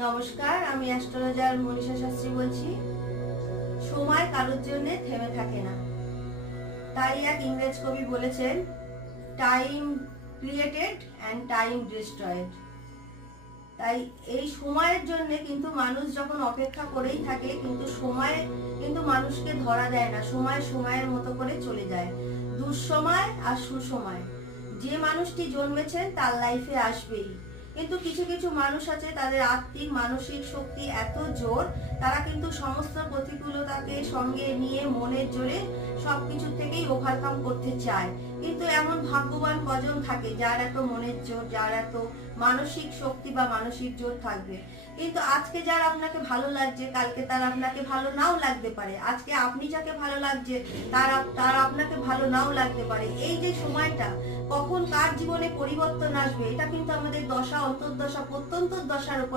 নমস্কার, আমি অ্যাস্ট্রোলজার মনীষা শাস্ত্রী বলছি। সময় কারোর জন্য থেমে থাকে না, তাই এক ইংরেজ কবি বলেছেন, time created and time destroyed. তাই এই সময়ের জন্য কিন্তু মানুষ যখন অপেক্ষা করেই থাকে, কিন্তু সময় কিন্তু মানুষকে ধরা দেয় না। সময় সময়ের মতো করে চলে যায়। দুঃসময় আর সুসময় যে মানুষটি জন্মেছেন তার লাইফে আসবেই। কিন্তু কিছু কিছু মানুষ আছে, তাদের আত্মিক মানসিক শক্তি এত জোর, তারা কিন্তু সমস্ত প্রতিকূলতাকে সঙ্গে নিয়ে মনের জোরে সবকিছু থেকেই ওভারকাম করতে চায়। কিন্তু এমন ভাগ্যবান কজন থাকে যার এত মনের জোর, যার এত মানসিক শক্তি বা মানসিক জোর থাকবে। কিন্তু আজকে যার আপনাকে ভালো লাগছে, কালকে তার আপনাকে ভালো নাও লাগতে পারে। আজকে আপনি যাকে ভালো লাগছে তার আপনাকে ভালো নাও লাগতে পারে। এই যে সময়টা কখন কার জীবনে পরিবর্তন আসবে, এটা কিন্তু আমাদের দশা, অন্তর্দশা, প্রত্যন্তর দশার উপর